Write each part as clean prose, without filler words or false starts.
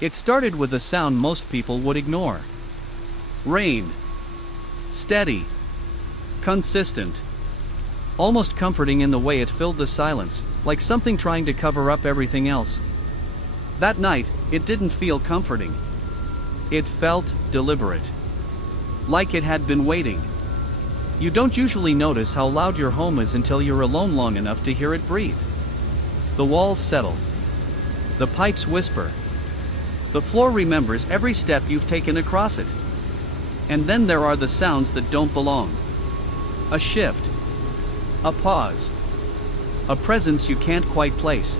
It started with a sound most people would ignore. Rain. Steady. Consistent. Almost comforting in the way it filled the silence, like something trying to cover up everything else. That night, it didn't feel comforting. It felt deliberate. Like it had been waiting. You don't usually notice how loud your home is until you're alone long enough to hear it breathe. The walls settle. The pipes whisper. The floor remembers every step you've taken across it. And then there are the sounds that don't belong. A shift. A pause. A presence you can't quite place.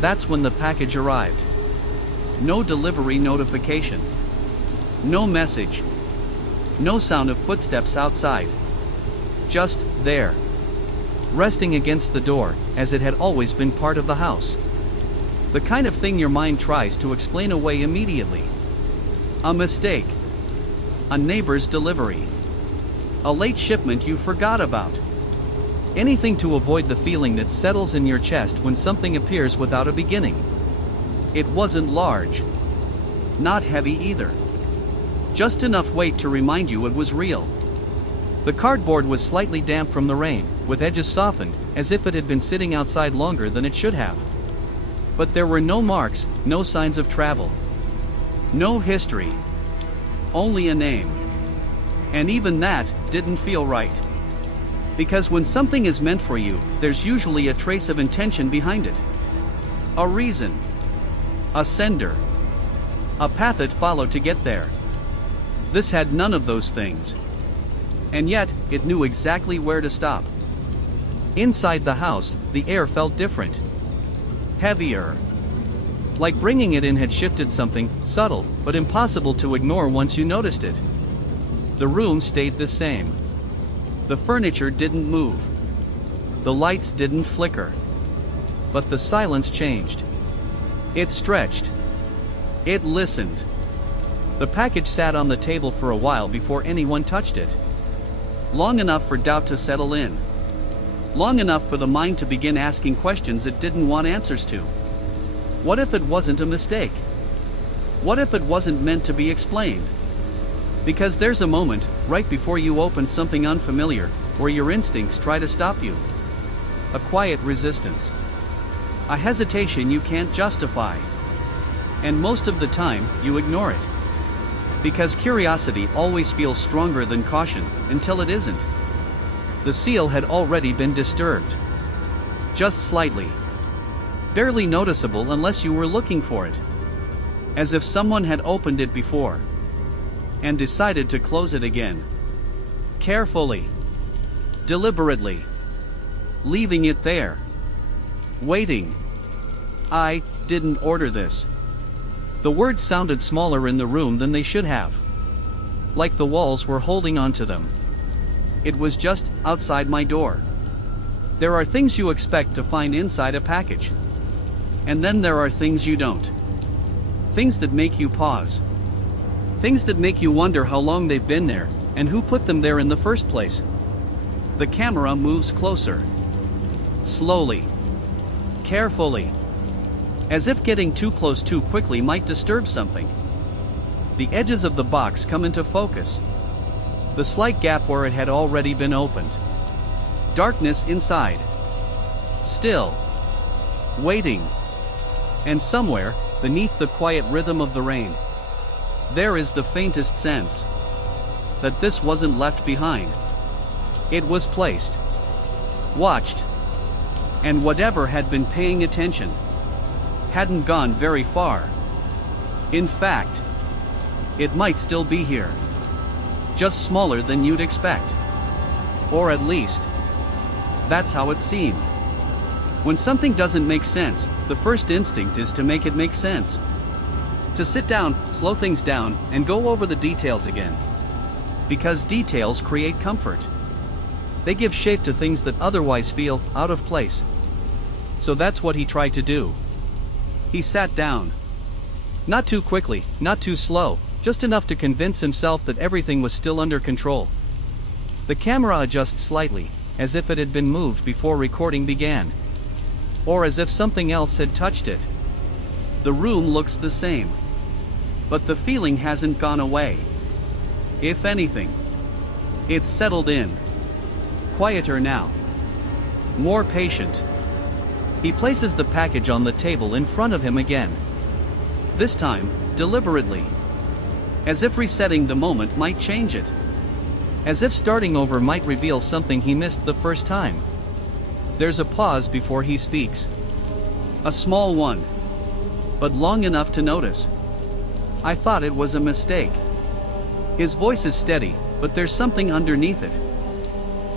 That's when the package arrived. No delivery notification. No message. No sound of footsteps outside. Just there. Resting against the door, as it had always been part of the house. The kind of thing your mind tries to explain away immediately. A mistake. A neighbor's delivery. A late shipment you forgot about. Anything to avoid the feeling that settles in your chest when something appears without a beginning. It wasn't large. Not heavy either. Just enough weight to remind you it was real. The cardboard was slightly damp from the rain, with edges softened, as if it had been sitting outside longer than it should have. But there were no marks, no signs of travel. No history. Only a name. And even that didn't feel right. Because when something is meant for you, there's usually a trace of intention behind it. A reason. A sender. A path it followed to get there. This had none of those things. And yet, it knew exactly where to stop. Inside the house, the air felt different. Heavier. Like bringing it in had shifted something, subtle, but impossible to ignore once you noticed it. The room stayed the same. The furniture didn't move. The lights didn't flicker. But the silence changed. It stretched. It listened. The package sat on the table for a while before anyone touched it. Long enough for doubt to settle in. Long enough for the mind to begin asking questions it didn't want answers to. What if it wasn't a mistake? What if it wasn't meant to be explained? Because there's a moment, right before you open something unfamiliar, where your instincts try to stop you. A quiet resistance. A hesitation you can't justify. And most of the time, you ignore it. Because curiosity always feels stronger than caution, until it isn't. The seal had already been disturbed. Just slightly. Barely noticeable unless you were looking for it. As if someone had opened it before. And decided to close it again. Carefully. Deliberately. Leaving it there. Waiting. I didn't order this. The words sounded smaller in the room than they should have. Like the walls were holding on to them. It was just outside my door. There are things you expect to find inside a package. And then there are things you don't. Things that make you pause. Things that make you wonder how long they've been there, and who put them there in the first place. The camera moves closer. Slowly. Carefully. As if getting too close too quickly might disturb something. The edges of the box come into focus. The slight gap where it had already been opened. Darkness inside. Still. Waiting. And somewhere, beneath the quiet rhythm of the rain, there is the faintest sense that this wasn't left behind. It was placed. Watched. And whatever had been paying attention hadn't gone very far. In fact, it might still be here. Just smaller than you'd expect. Or at least, that's how it seemed. When something doesn't make sense, the first instinct is to make it make sense. To sit down, slow things down, and go over the details again. Because details create comfort. They give shape to things that otherwise feel out of place. So that's what he tried to do. He sat down. Not too quickly, not too slow, just enough to convince himself that everything was still under control. The camera adjusts slightly, as if it had been moved before recording began. Or as if something else had touched it. The room looks the same. But the feeling hasn't gone away. If anything, it's settled in. Quieter now. More patient. He places the package on the table in front of him again. This time, deliberately. As if resetting the moment might change it. As if starting over might reveal something he missed the first time. There's a pause before he speaks. A small one. But long enough to notice. I thought it was a mistake. His voice is steady, but there's something underneath it.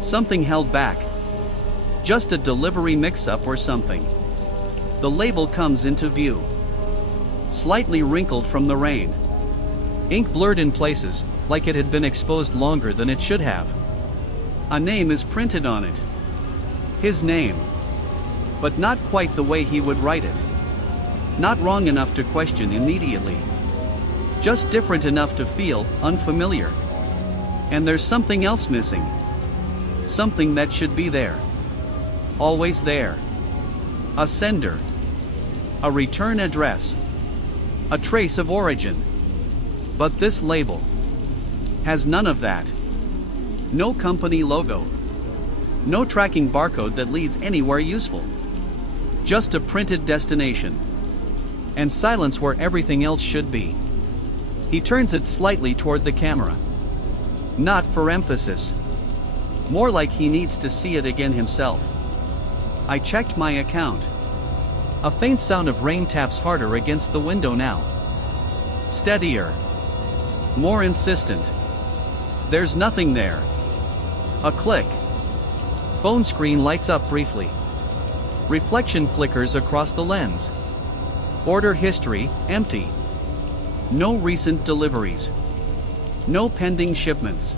Something held back. Just a delivery mix-up or something. The label comes into view. Slightly wrinkled from the rain. Ink blurred in places, like it had been exposed longer than it should have. A name is printed on it. His name. But not quite the way he would write it. Not wrong enough to question immediately. Just different enough to feel unfamiliar. And there's something else missing. Something that should be there. Always there. A sender. A return address. A trace of origin. But this label has none of that. No company logo. No tracking barcode that leads anywhere useful. Just a printed destination. And silence where everything else should be. He turns it slightly toward the camera. Not for emphasis. More like he needs to see it again himself. I checked my account. A faint sound of rain taps harder against the window now. Steadier. More insistent. There's nothing there. A click. Phone screen lights up briefly. Reflection flickers across the lens. Order history, empty. No recent deliveries. No pending shipments.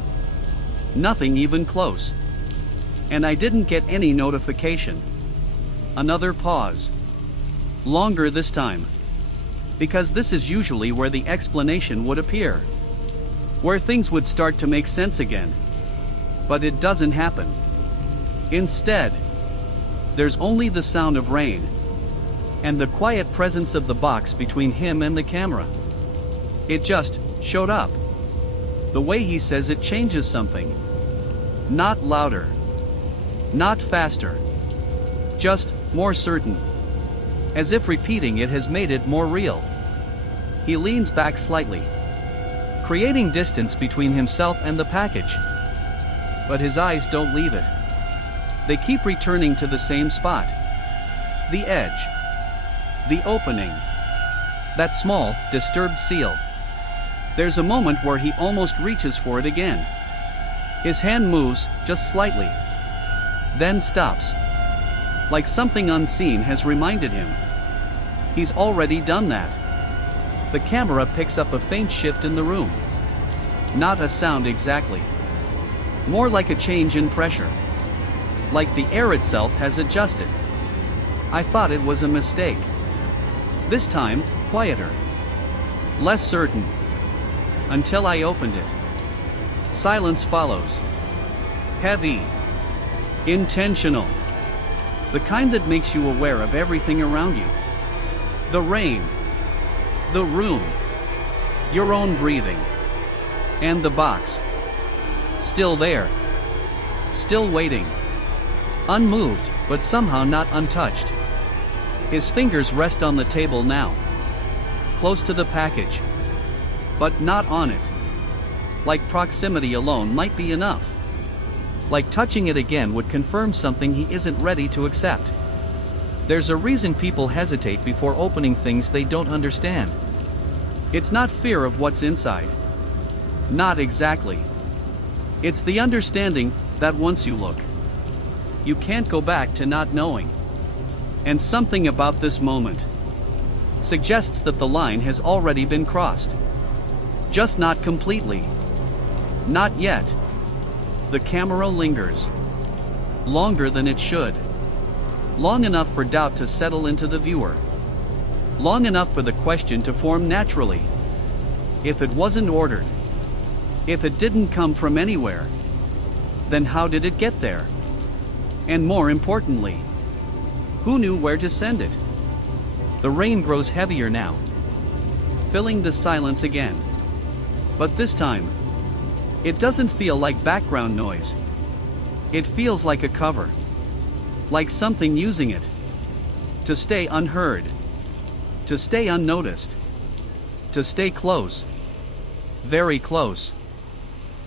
Nothing even close. And I didn't get any notification. Another pause. Longer this time. Because this is usually where the explanation would appear. Where things would start to make sense again. But it doesn't happen. Instead, there's only the sound of rain. And the quiet presence of the box between him and the camera. It just showed up. The way he says it changes something. Not louder. Not faster. Just more certain. As if repeating it has made it more real. He leans back slightly, creating distance between himself and the package. But his eyes don't leave it. They keep returning to the same spot. The edge. The opening. That small, disturbed seal. There's a moment where he almost reaches for it again. His hand moves, just slightly. Then stops. Like something unseen has reminded him. He's already done that. The camera picks up a faint shift in the room. Not a sound exactly. More like a change in pressure. Like the air itself has adjusted. I thought it was a mistake. This time, quieter. Less certain. Until I opened it. Silence follows. Heavy. Intentional. The kind that makes you aware of everything around you. The rain. The room. Your own breathing. And the box. Still there. Still waiting. Unmoved, but somehow not untouched. His fingers rest on the table now. Close to the package. But not on it. Like proximity alone might be enough. Like touching it again would confirm something he isn't ready to accept. There's a reason people hesitate before opening things they don't understand. It's not fear of what's inside. Not exactly. It's the understanding that once you look, you can't go back to not knowing. And something about this moment suggests that the line has already been crossed. Just not completely. Not yet. The camera lingers. Longer than it should. Long enough for doubt to settle into the viewer. Long enough for the question to form naturally. If it wasn't ordered, if it didn't come from anywhere, then how did it get there? And more importantly, who knew where to send it? The rain grows heavier now, filling the silence again. But this time, it doesn't feel like background noise. It feels like a cover. Like something using it to stay unheard, to stay unnoticed, to stay close. Very close.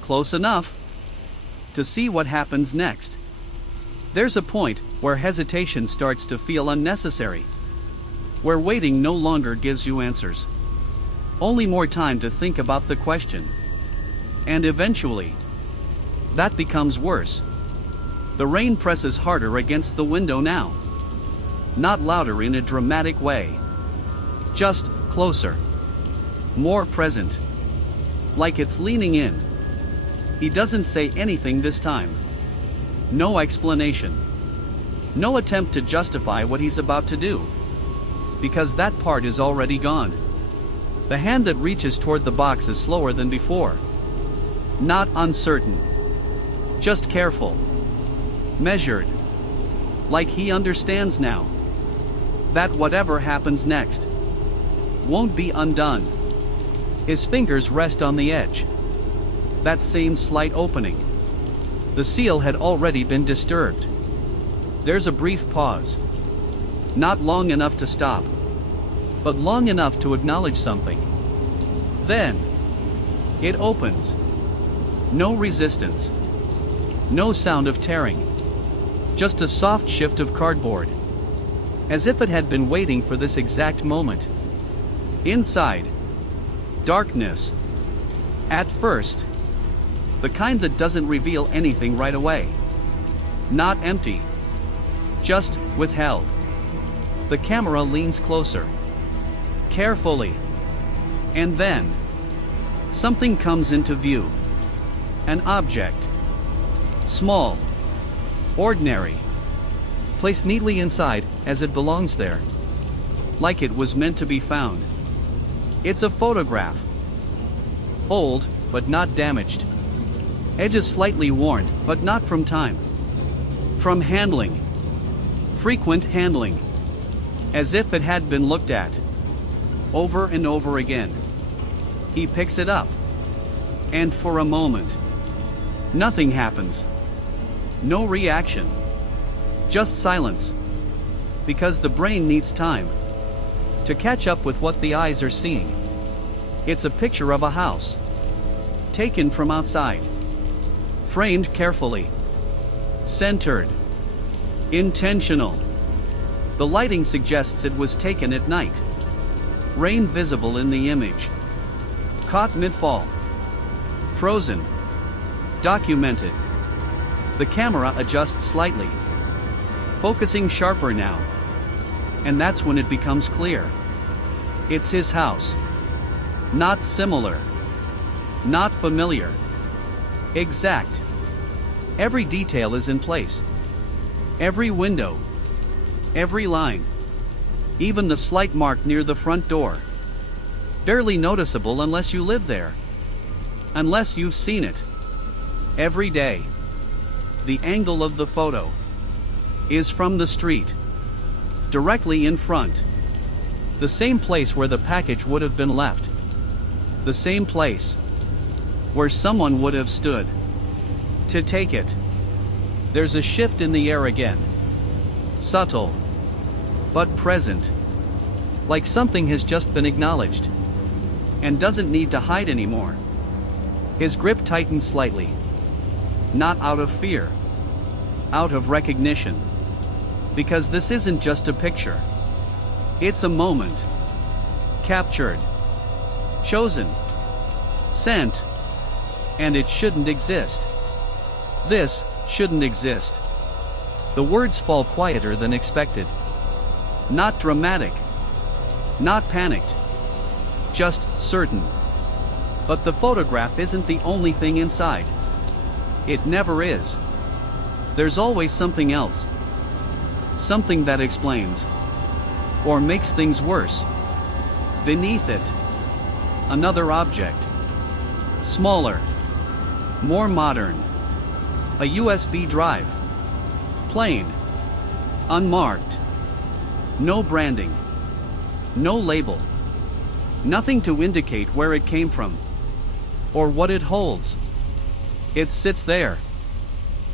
Close enough to see what happens next. There's a point where hesitation starts to feel unnecessary, where waiting no longer gives you answers, only more time to think about the question. And eventually, that becomes worse. The rain presses harder against the window now. Not louder in a dramatic way. Just closer. More present. Like it's leaning in. He doesn't say anything this time. No explanation. No attempt to justify what he's about to do. Because that part is already gone. The hand that reaches toward the box is slower than before. Not uncertain. Just careful. Measured. Like he understands now that whatever happens next won't be undone. His fingers rest on the edge. That same slight opening. The seal had already been disturbed. There's a brief pause. Not long enough to stop, but long enough to acknowledge something. Then, it opens. No resistance. No sound of tearing. Just a soft shift of cardboard. As if it had been waiting for this exact moment. Inside, darkness. At first. The kind that doesn't reveal anything right away. Not empty. Just withheld. The camera leans closer. Carefully. And then, something comes into view. An object. Small. Ordinary. Placed neatly inside, as it belongs there. Like it was meant to be found. It's a photograph. Old, but not damaged. Edges slightly worn, but not from time. From handling. Frequent handling. As if it had been looked at. Over and over again. He picks it up. And for a moment, nothing happens. No reaction. Just silence. Because the brain needs time to catch up with what the eyes are seeing. It's a picture of a house. Taken from outside. Framed carefully. Centered. Intentional. The lighting suggests it was taken at night. Rain visible in the image. Caught mid-fall. Frozen. Documented. The camera adjusts slightly. Focusing sharper now. And that's when it becomes clear. It's his house. Not similar. Not familiar. Exact. Every detail is in place. Every window. Every line. Even the slight mark near the front door. Barely noticeable unless you live there. Unless you've seen it. Every day. The angle of the photo is from the street. Directly in front. The same place where the package would have been left. The same place where someone would have stood to take it. There's a shift in the air again. Subtle, but present. Like something has just been acknowledged and doesn't need to hide anymore. His grip tightens slightly. Not out of fear. Out of recognition. Because this isn't just a picture. It's a moment. Captured. Chosen. Sent. And it shouldn't exist. This shouldn't exist. The words fall quieter than expected. Not dramatic. Not panicked. Just certain. But the photograph isn't the only thing inside. It never is. There's always something else. Something that explains. Or makes things worse. Beneath it. Another object. Smaller. More modern. A USB drive. Plain. Unmarked. No branding. No label. Nothing to indicate where it came from. Or what it holds. It sits there.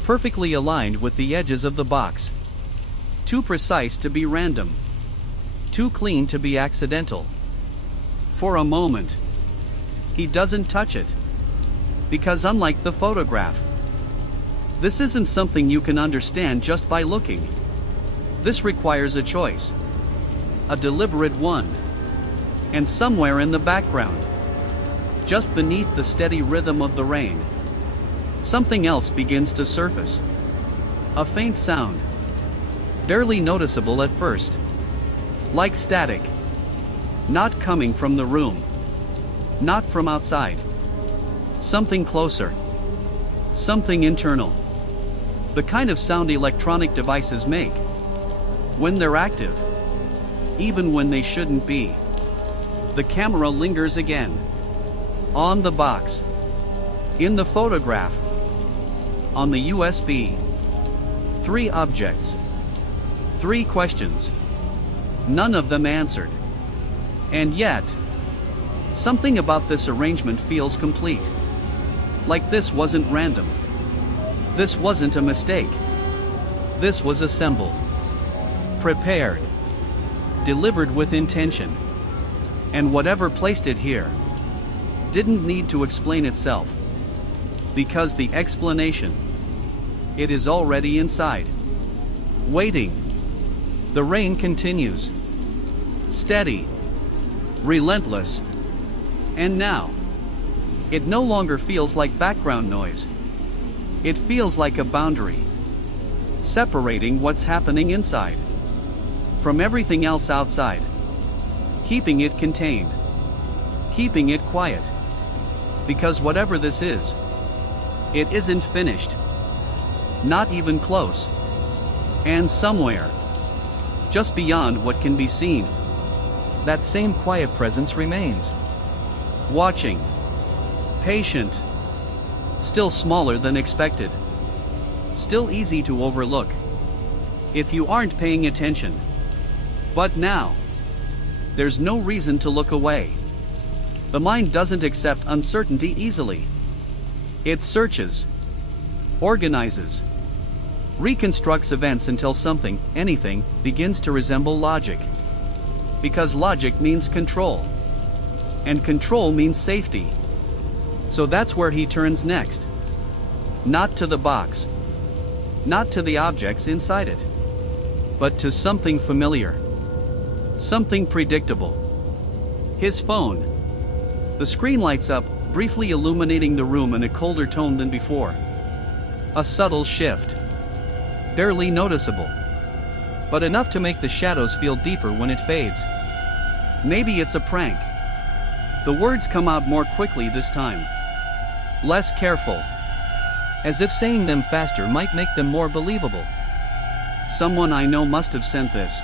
Perfectly aligned with the edges of the box. Too precise to be random. Too clean to be accidental. For a moment, he doesn't touch it. Because unlike the photograph, this isn't something you can understand just by looking. This requires a choice. A deliberate one. And somewhere in the background, just beneath the steady rhythm of the rain, something else begins to surface. A faint sound. Barely noticeable at first. Like static. Not coming from the room. Not from outside. Something closer. Something internal. The kind of sound electronic devices make. When they're active. Even when they shouldn't be. The camera lingers again. On the box. In the photograph. On the USB. 3 objects. 3 questions. None of them answered. And yet, something about this arrangement feels complete. Like this wasn't random. This wasn't a mistake. This was assembled. Prepared. Delivered with intention. And whatever placed it here didn't need to explain itself. Because the explanation, it is already inside. Waiting. The rain continues. Steady. Relentless. And now, it no longer feels like background noise. It feels like a boundary. Separating what's happening inside from everything else outside. Keeping it contained. Keeping it quiet. Because whatever this is, it isn't finished. Not even close. And somewhere, just beyond what can be seen, that same quiet presence remains. Watching. Patient. Still smaller than expected. Still easy to overlook. If you aren't paying attention. But now, there's no reason to look away. The mind doesn't accept uncertainty easily. It searches. Organizes. Reconstructs events until something, anything, begins to resemble logic. Because logic means control. And control means safety. So that's where he turns next. Not to the box. Not to the objects inside it. But to something familiar. Something predictable. His phone. The screen lights up, briefly illuminating the room in a colder tone than before. A subtle shift. Barely noticeable. But enough to make the shadows feel deeper when it fades. Maybe it's a prank. The words come out more quickly this time. Less careful. As if saying them faster might make them more believable. Someone I know must have sent this.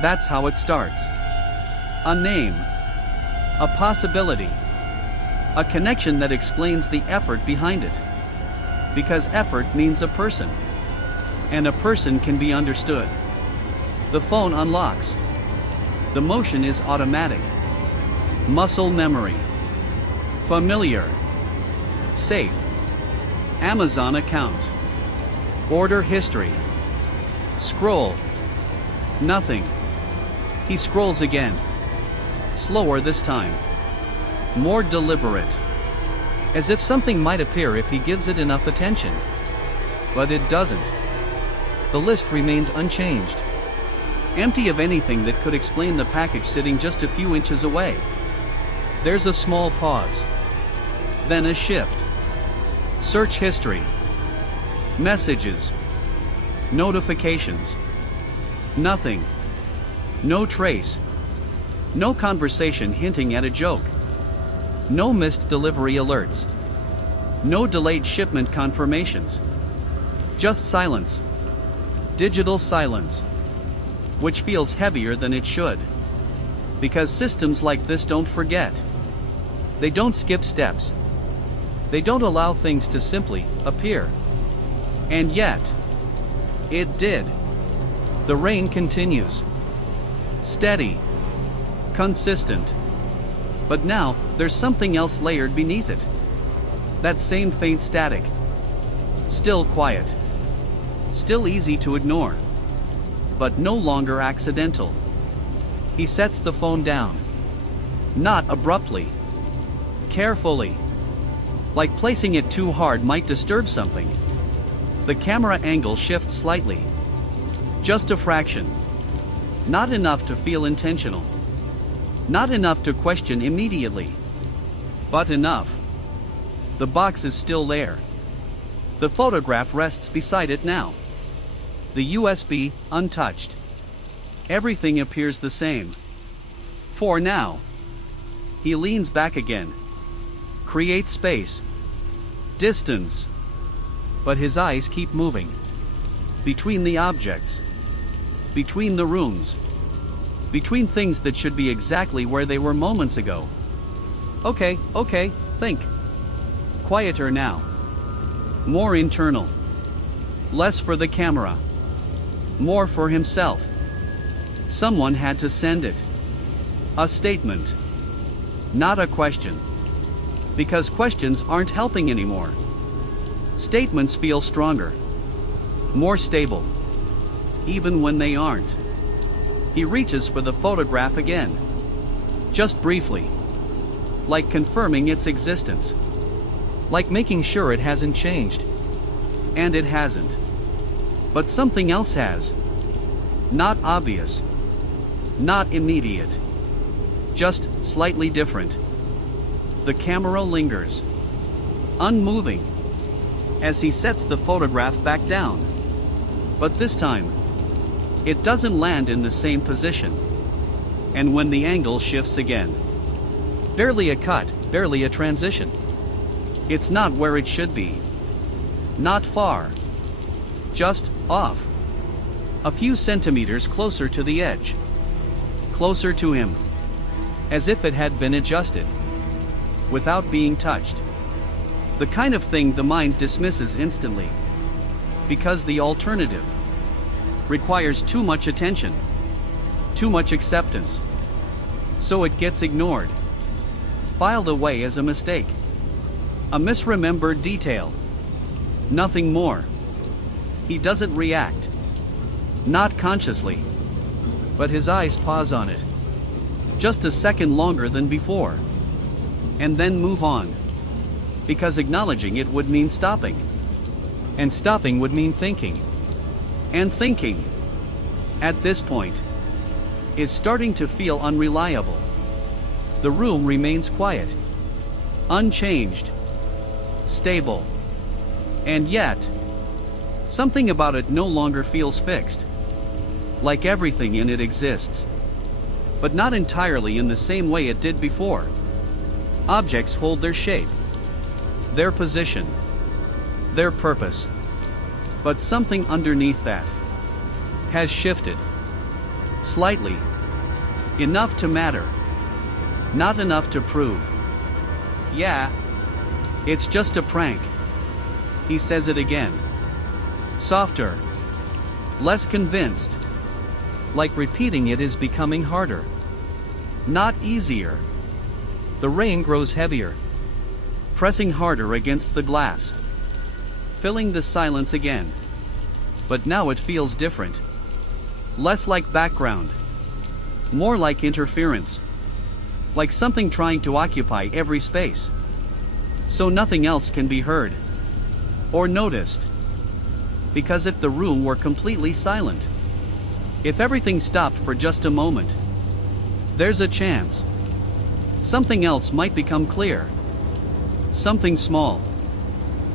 That's how it starts. A name. A possibility. A connection that explains the effort behind it. Because effort means a person. And a person can be understood. The phone unlocks. The motion is automatic. Muscle memory. Familiar. Safe. Amazon account. Order history. Scroll. Nothing. He scrolls again. Slower this time. More deliberate. As if something might appear if he gives it enough attention. But it doesn't. The list remains unchanged. Empty of anything that could explain the package sitting just a few inches away. There's a small pause. Then a shift. Search history. Messages. Notifications. Nothing. No trace. No conversation hinting at a joke. No missed delivery alerts. No delayed shipment confirmations. Just silence. Digital silence. Which feels heavier than it should. Because systems like this don't forget. They don't skip steps. They don't allow things to simply appear. And yet, it did. The rain continues. Steady. consistent. But now, there's something else layered beneath it. That same faint static. Still quiet. Still easy to ignore. But no longer accidental. He sets the phone down. Not abruptly. Carefully. Like placing it too hard might disturb something. The camera angle shifts slightly. Just a fraction. Not enough to feel intentional. Not enough to question immediately. But enough. The box is still there. The photograph rests beside it now. The USB, untouched. Everything appears the same. For now. He leans back again. Creates space. Distance. But his eyes keep moving. Between the objects. Between the rooms. Between things that should be exactly where they were moments ago. Okay, think. Quieter now. More internal. Less for the camera. More for himself. Someone had to send it. A statement. Not a question. Because questions aren't helping anymore. Statements feel stronger. More stable. Even when they aren't. He reaches for the photograph again. Just briefly. Like confirming its existence. Like making sure it hasn't changed. And it hasn't. But something else has. Not obvious. Not immediate. Just slightly different. The camera lingers. Unmoving. As he sets the photograph back down. But this time, it doesn't land in the same position. And when the angle shifts again. Barely a cut, barely a transition. It's not where it should be. Not far. Just off. A few centimeters closer to the edge. Closer to him. As if it had been adjusted. Without being touched. The kind of thing the mind dismisses instantly. Because the alternative requires too much attention. Too much acceptance. So it gets ignored. Filed away as a mistake. A misremembered detail. Nothing more. He doesn't react. Not consciously. But his eyes pause on it. Just a second longer than before. And then move on. Because acknowledging it would mean stopping. And stopping would mean thinking. And thinking, at this point, is starting to feel unreliable. The room remains quiet. Unchanged. Stable. And yet, something about it no longer feels fixed. Like everything in it exists. But not entirely in the same way it did before. Objects hold their shape. Their position. Their purpose. But something underneath that has shifted. Slightly. Enough to matter. Not enough to prove. Yeah. It's just a prank. He says it again. Softer. Less convinced. Like repeating it is becoming harder. Not easier. The rain grows heavier. Pressing harder against the glass. Filling the silence again. But now it feels different. Less like background. More like interference. Like something trying to occupy every space. So nothing else can be heard. Or noticed. Because if the room were completely silent. If everything stopped for just a moment. There's a chance. Something else might become clear. Something small.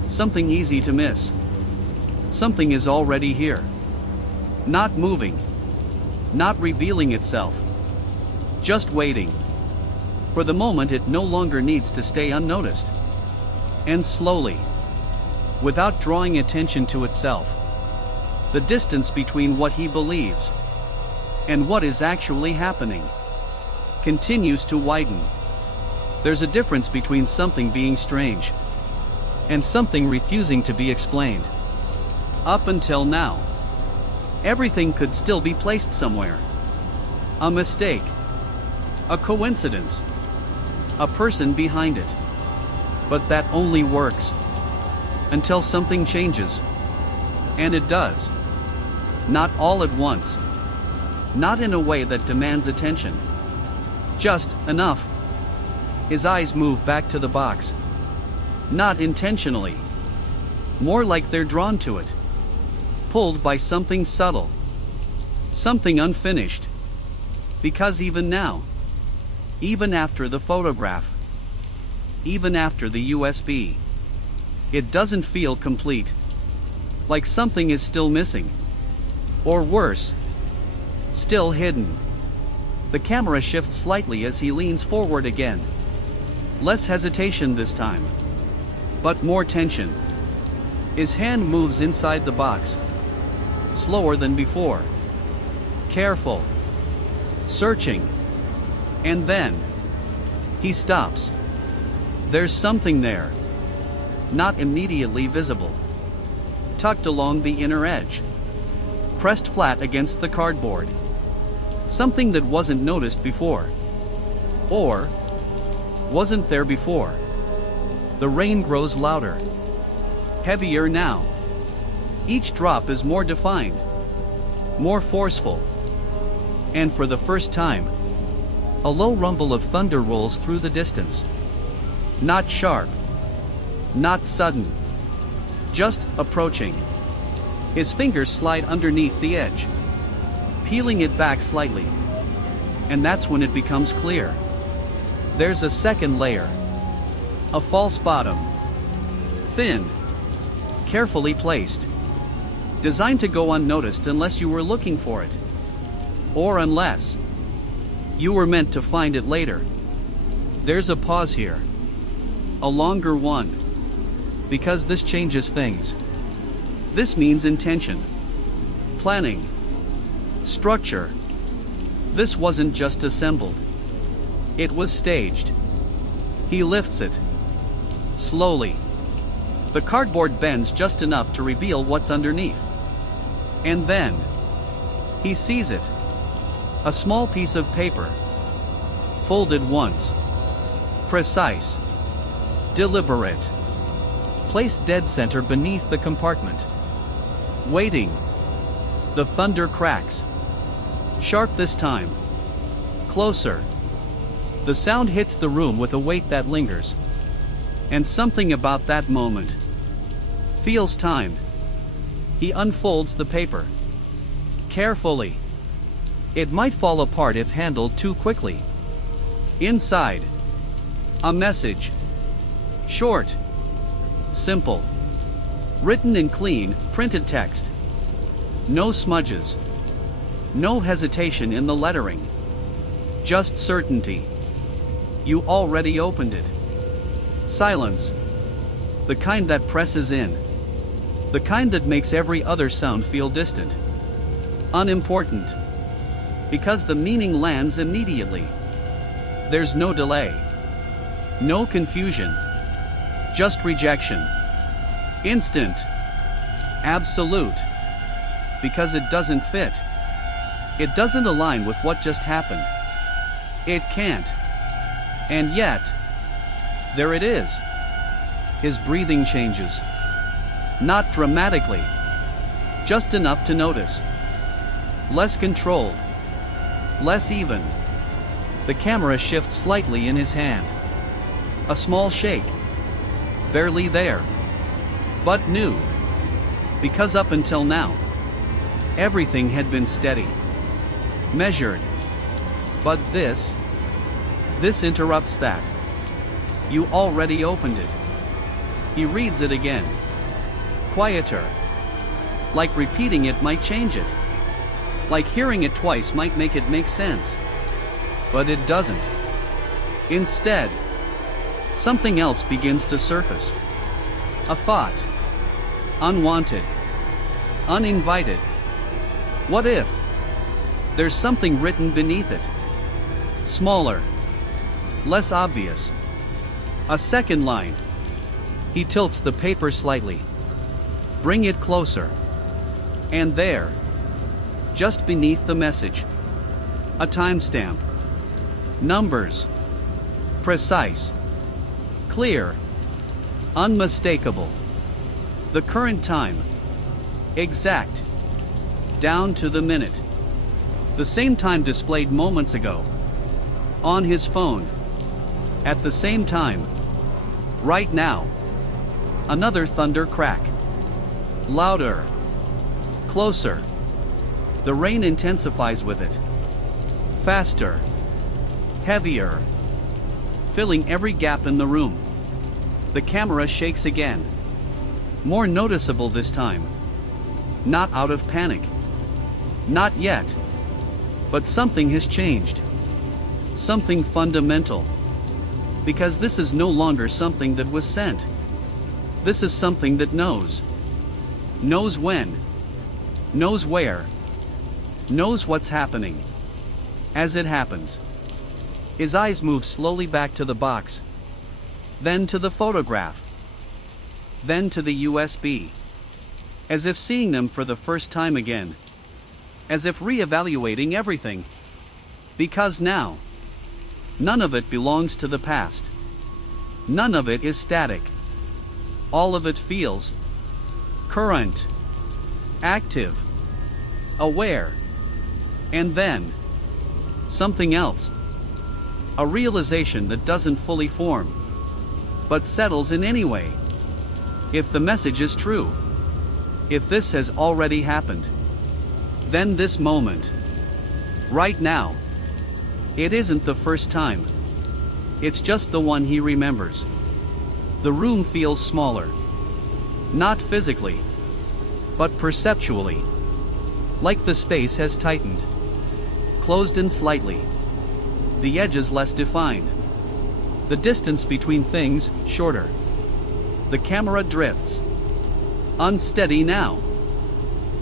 Something easy to miss. Something is already here. Not moving. Not revealing itself. Just waiting. For the moment it no longer needs to stay unnoticed. And slowly. Without drawing attention to itself. The distance between what he believes and what is actually happening continues to widen. There's a difference between something being strange and something refusing to be explained. Up until now, everything could still be placed somewhere. A mistake. A coincidence. A person behind it. But that only works until something changes. And it does. Not all at once. Not in a way that demands attention. Just enough. His eyes move back to the box. Not intentionally. More like they're drawn to it. Pulled by something subtle. Something unfinished. Because even now, even after the photograph, even after the USB, it doesn't feel complete. Like something is still missing. Or worse, still hidden. The camera shifts slightly as he leans forward again. Less hesitation this time. But more tension. His hand moves inside the box. Slower than before. Careful. Searching. And then he stops. There's something there. Not immediately visible. Tucked along the inner edge. Pressed flat against the cardboard. Something that wasn't noticed before. Or wasn't there before. The rain grows louder. Heavier now. Each drop is more defined. More forceful. And for the first time, a low rumble of thunder rolls through the distance. Not sharp. Not sudden. Just approaching. His fingers slide underneath the edge, peeling it back slightly. And that's when it becomes clear. There's a second layer. A false bottom. Thin. Carefully placed. Designed to go unnoticed unless you were looking for it. Or unless you were meant to find it later. There's a pause here. A longer one. Because this changes things. This means intention. Planning. Structure. This wasn't just assembled. It was staged. He lifts it. Slowly. The cardboard bends just enough to reveal what's underneath. And then he sees it. A small piece of paper. Folded once. Precise. Deliberate. Placed dead center beneath the compartment. Waiting. The thunder cracks. Sharp this time. Closer. The sound hits the room with a weight that lingers. And something about that moment feels timed. He unfolds the paper. Carefully. It might fall apart if handled too quickly. Inside. A message. Short. Simple. Written in clean, printed text. No smudges. No hesitation in the lettering. Just certainty. You already opened it. Silence. The kind that presses in. The kind that makes every other sound feel distant. Unimportant. Because the meaning lands immediately. There's no delay. No confusion. Just rejection. Instant. Absolute. Because it doesn't fit. It doesn't align with what just happened. It can't. And yet, there it is. His breathing changes. Not dramatically. Just enough to notice. Less controlled. Less even. The camera shifts slightly in his hand. A small shake. Barely there. But new. Because up until now, everything had been steady. Measured. But this interrupts that. You already opened it. He reads it again. Quieter. Like repeating it might change it. Like hearing it twice might make it make sense. But it doesn't. Instead, something else begins to surface. A thought. Unwanted. Uninvited. What if there's something written beneath it? Smaller. Less obvious. A second line. He tilts the paper slightly. Bring it closer. And there, just beneath the message, a timestamp. Numbers. Precise. Clear. Unmistakable. The current time. Exact. Down to the minute. The same time displayed moments ago. On his phone. At the same time. Right now. Another thunder crack. Louder. Closer. The rain intensifies with it. Faster. Heavier. Filling every gap in the room. The camera shakes again. More noticeable this time. Not out of panic. Not yet. But something has changed. Something fundamental. Because this is no longer something that was sent. This is something that knows. Knows when. Knows where. Knows what's happening. As it happens. His eyes move slowly back to the box. Then to the photograph. Then to the USB. As if seeing them for the first time again. As if re-evaluating everything. Because now, none of it belongs to the past. None of it is static. All of it feels current, active, aware. And then, something else. A realization that doesn't fully form, but settles in any way. If the message is true, if this has already happened, then this moment, right now, it isn't the first time. It's just the one he remembers. The room feels smaller. Not physically, but perceptually. Like the space has tightened. Closed in slightly. The edges less defined. The distance between things shorter. The camera drifts. Unsteady now.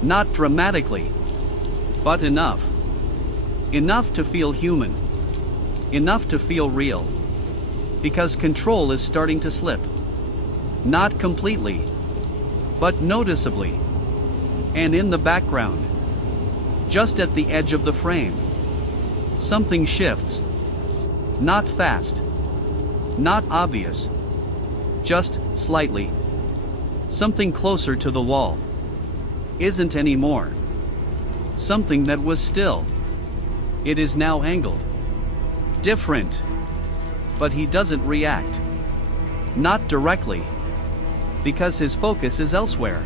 Not dramatically. But enough. Enough to feel human. Enough to feel real. Because control is starting to slip. Not completely. But noticeably. And in the background. Just at the edge of the frame. Something shifts. Not fast. Not obvious. Just slightly. Something closer to the wall. Isn't anymore. Something that was still. It is now angled. Different. But he doesn't react. Not directly. Because his focus is elsewhere.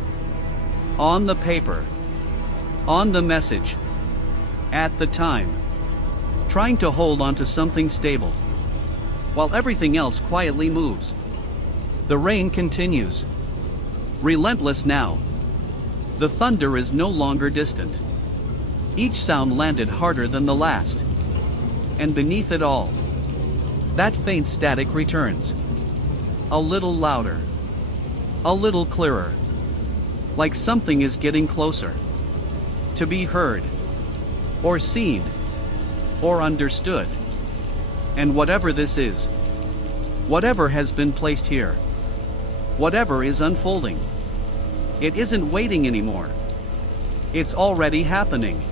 On the paper. On the message. At the time. Trying to hold on to something stable. While everything else quietly moves. The rain continues. Relentless now. The thunder is no longer distant. Each sound landed harder than the last. And beneath it all, that faint static returns. A little louder. A little clearer. Like something is getting closer. To be heard. Or seen. Or understood. And whatever this is, whatever has been placed here, whatever is unfolding, it isn't waiting anymore. It's already happening.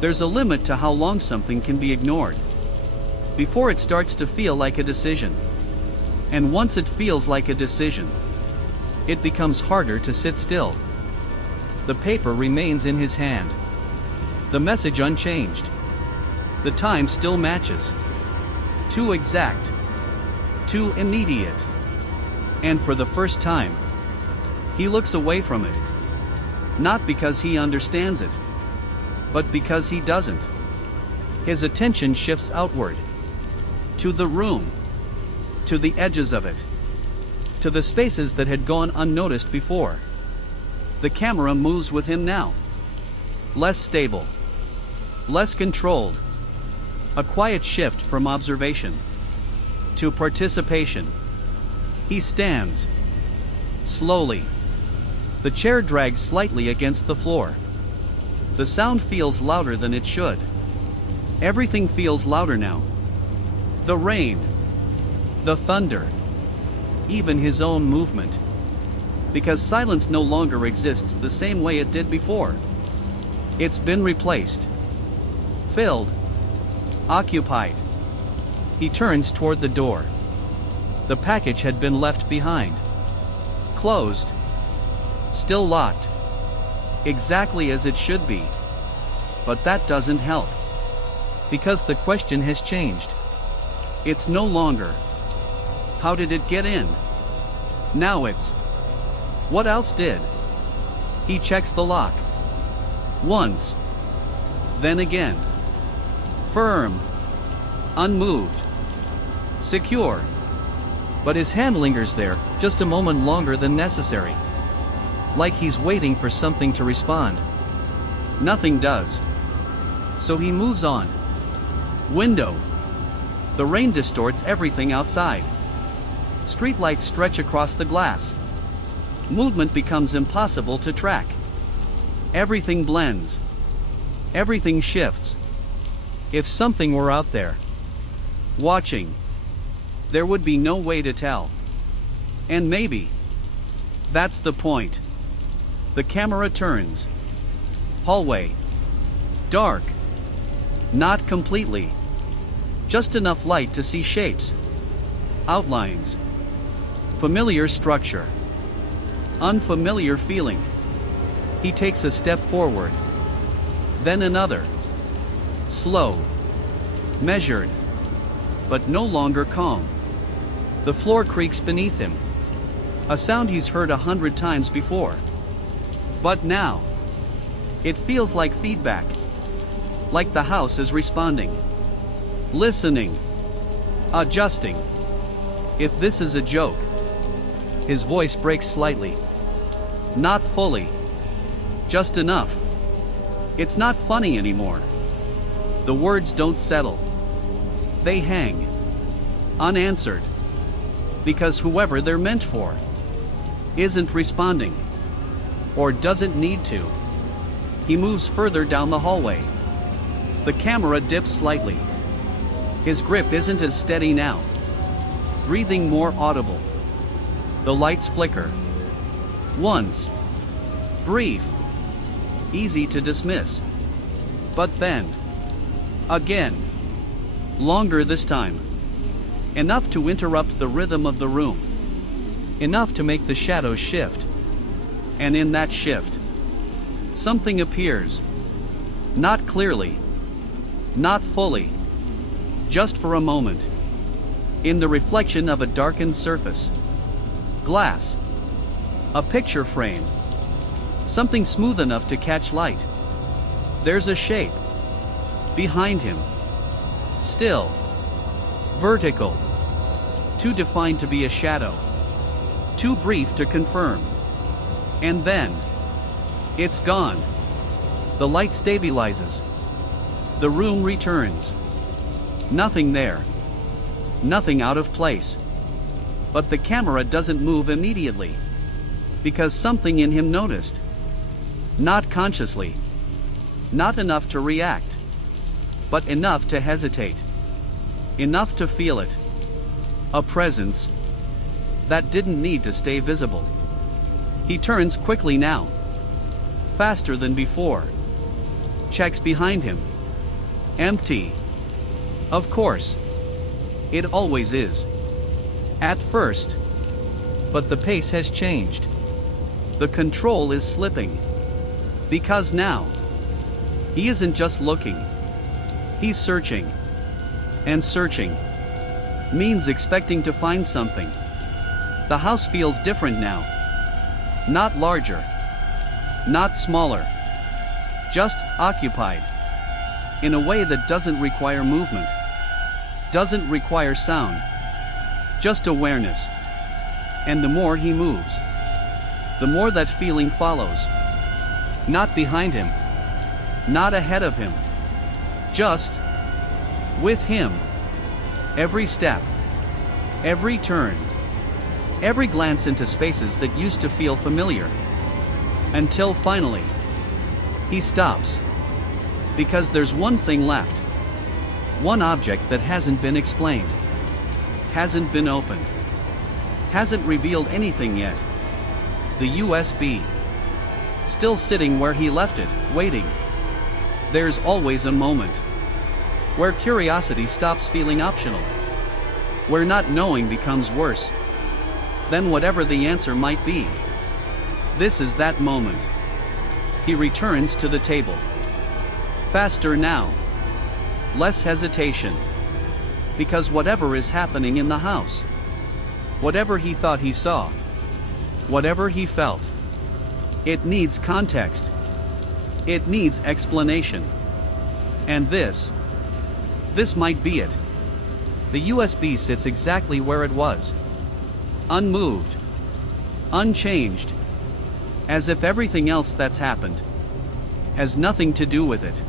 There's a limit to how long something can be ignored before it starts to feel like a decision. And once it feels like a decision, it becomes harder to sit still. The paper remains in his hand. The message unchanged. The time still matches. Too exact. Too immediate. And for the first time, he looks away from it. Not because he understands it, but because he doesn't. His attention shifts outward. To the room. To the edges of it. To the spaces that had gone unnoticed before. The camera moves with him now. Less stable. Less controlled. A quiet shift from observation to participation. He stands. Slowly. The chair drags slightly against the floor. The sound feels louder than it should. Everything feels louder now. The rain. The thunder. Even his own movement. Because silence no longer exists the same way it did before. It's been replaced. Filled. Occupied. He turns toward the door. The package had been left behind. Closed. Still locked. Exactly as it should be. But that doesn't help. Because the question has changed. It's no longer, how did it get in? Now it's, what else did? He checks the lock. Once. Then again. Firm. Unmoved. Secure. But his hand lingers there, just a moment longer than necessary. Like he's waiting for something to respond. Nothing does. So he moves on. Window. The rain distorts everything outside. Streetlights stretch across the glass. Movement becomes impossible to track. Everything blends. Everything shifts. If something were out there, watching, there would be no way to tell. And maybe, that's the point. The camera turns. Hallway. Dark. Not completely. Just enough light to see shapes. Outlines. Familiar structure. Unfamiliar feeling. He takes a step forward. Then another. Slow. Measured. But no longer calm. The floor creaks beneath him. A sound he's heard 100 times before. But now, it feels like feedback. Like the house is responding. Listening. Adjusting. If this is a joke. His voice breaks slightly. Not fully. Just enough. It's not funny anymore. The words don't settle. They hang. Unanswered. Because whoever they're meant for isn't responding. Or doesn't need to. He moves further down the hallway. The camera dips slightly. His grip isn't as steady now. Breathing more audible. The lights flicker. Once. Brief. Easy to dismiss. But then. Again. Longer this time. Enough to interrupt the rhythm of the room. Enough to make the shadows shift. And in that shift, something appears. Not clearly. Not fully. Just for a moment. In the reflection of a darkened surface. Glass. A picture frame. Something smooth enough to catch light. There's a shape. Behind him. Still. Vertical. Too defined to be a shadow. Too brief to confirm. And then, it's gone. The light stabilizes. The room returns. Nothing there. Nothing out of place. But the camera doesn't move immediately. Because something in him noticed. Not consciously. Not enough to react. But enough to hesitate. Enough to feel it. A presence that didn't need to stay visible. He turns quickly now. Faster than before. Checks behind him. Empty. Of course. It always is. At first. But the pace has changed. The control is slipping. Because now, he isn't just looking. He's searching. And searching means expecting to find something. The house feels different now. Not larger. Not smaller. Just occupied. In a way that doesn't require movement. Doesn't require sound. Just awareness. And the more he moves, the more that feeling follows. Not behind him. Not ahead of him. Just with him. Every step. Every turn. Every glance into spaces that used to feel familiar. Until finally, he stops. Because there's one thing left. One object that hasn't been explained. Hasn't been opened. Hasn't revealed anything yet. The USB. Still sitting where he left it, waiting. There's always a moment where curiosity stops feeling optional. where not knowing becomes worse than whatever the answer might be. This is that moment. He returns to the table. Faster now. Less hesitation. Because whatever is happening in the house, whatever he thought he saw, whatever he felt, it needs context. It needs explanation. And this might be it. The USB sits exactly where it was. Unmoved. Unchanged. As if everything else that's happened has nothing to do with it.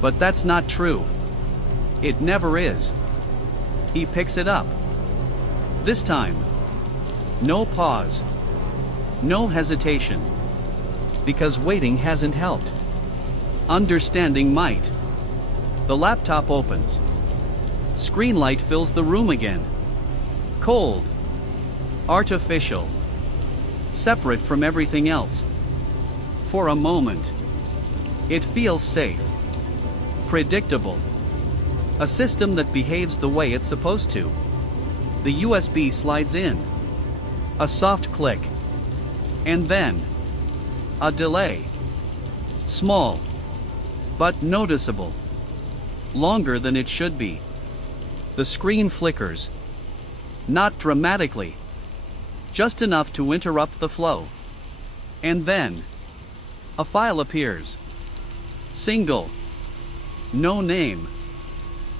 But that's not true. It never is. He picks it up. This time, no pause. No hesitation. Because waiting hasn't helped. Understanding might. The laptop opens. Screen light fills the room again. Cold. Artificial. Separate from everything else. For a moment. It feels safe. Predictable. A system that behaves the way it's supposed to. The USB slides in. A soft click. And then a delay. Small. But noticeable. Longer than it should be. The screen flickers. Not dramatically. Just enough to interrupt the flow. And then a file appears. Single. No name.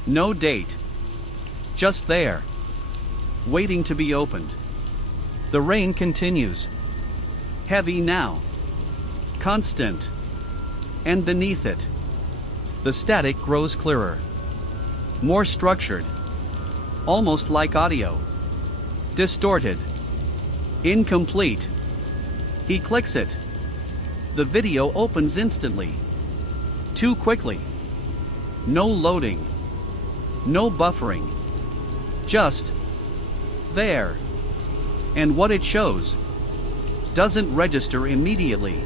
No date. Just there. Waiting to be opened. The rain continues. Heavy now. Constant. And beneath it, the static grows clearer. More structured. Almost like audio. Distorted. Incomplete. He clicks it. The video opens instantly. Too quickly. No loading. No buffering. Just there. And what it shows doesn't register immediately.